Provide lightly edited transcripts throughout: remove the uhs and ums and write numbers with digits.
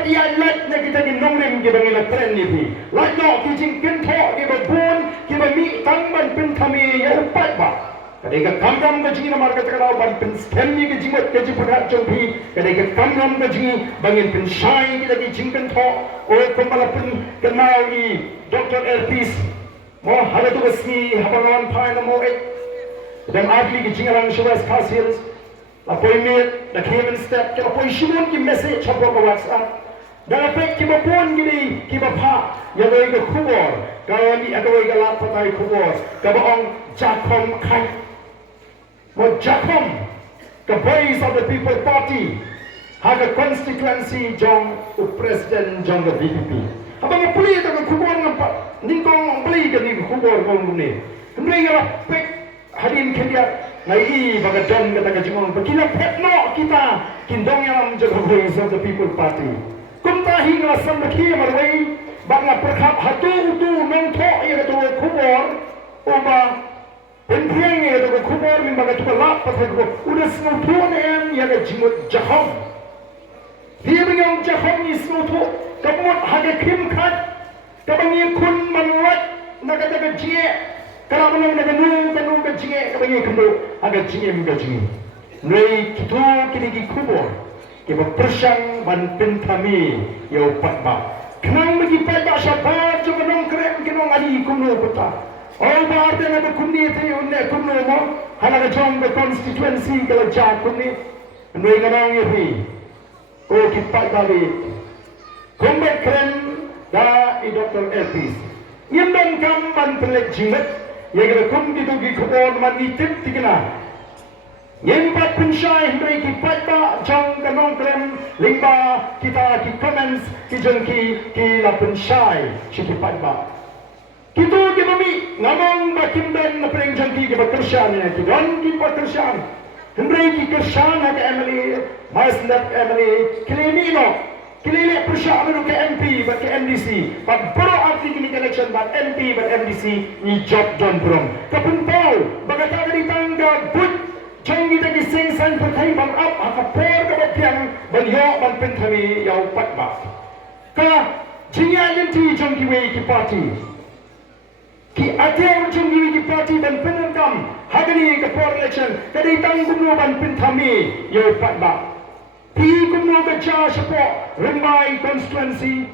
kat ia let na kita di nongrim kita ngila tren ni pi like no ki Jingpynthame ki bon ki mi tangban Pynshai ya Paidbah kadai kamram ka jingi namar ka takala ban Pynshai ni ki jingot ka ji pagat jong pi kadai kamram ka jingi bangin Pynshai ki lagi Jingpynthame o kumbala pun kenal ni Dr. Elpis mo hada tu besi habangan pai na mo dan adli ki jingarang shubas khasirs apoi mir da kemen step ke apoi shimon ki message chapro ka WhatsApp dan apoi ki bapon gini ki bapa ya doi ke Khubor kalau ni adoi ke lap patai Khubor ka baong jakom khai mo jakom the voice of the people party have a constituency jong president jong the VPP abang puli ta ke Khubor ngapa ningkong puli ke ni Khubor kong ni kendai ngala pek hadin kedia ngai baga dom kata ka jingong pakila petno kita kindong yang menjaga voice of the people party kumta hingga samaki marwai banga perkhap hatu tu nong tho ya to Khubor oba penpiang ya to Khubor min baga tu lap pathai ko udah snow thon em ya ga jimot jahom dia bingong jahom ni snow tho kamot haga kim khat kabangi kun manwat naga daga jie kalau mana kanu ke jinge kebangi kendo agak jinge muka jinge nai kitu kini Khubor ke berpersang ban Pynshai yo Paidbah kenang bagi Paidbah syabat jo kenong krem kenong ali kuno kota all bar de na kunni te unne kuno mo halaga jong be constituency kala ja kunni nai nganang yehi o ki Paidbah be kumbe krem da I Dr. Elpis nyembang kam ban pelek jinget ya kira kum gitu gi Khubor man itip tikina Jingpat Pynshai hindai ki Paidbah jong kanong krem lingba kita ki comments ki jengki ki la Pynshai ki Paidbah kitu ki mami ngamong bakim dan na preng jengki ki bakershan ya ki don ki bakershan hindai ki kershan ha ke Emily Maislat Emily Klimino Kilele Pynshai ke MP but ke MDC but bro arti kini election but MP but MDC ni job don brom kapun pau bagata dari tangga but jeng kita ki sing san perthai bang up ha por ka bapiang ban yo ban Pynshai ya Paidbah ka jingya yenti jong ki wei ki party ki atel jong ki party ban penangkam hagani ka por election kadai tang gumno ban Pynshai ya Paidbah Pi kumno ka cha sapo Rimbai constituency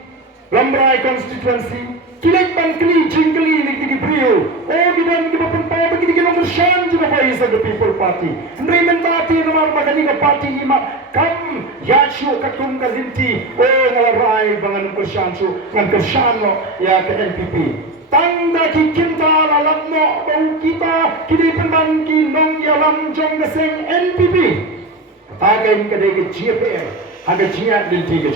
kilek ban kli jingkli ni ki brio o gidan ki bapun pa bagi ki nomor shan juga voice of the people party ndrimen party nomor magani ka party ima kam ya chu ka tum ka linti o ngalarai bangan ko shan chu ngan ka shan no ya ka NPP tanda ki kinta la lamno bau kita kini penban ki nong ya lam jong gaseng NPP Agen kadai ke GPR, agak jiat linti ke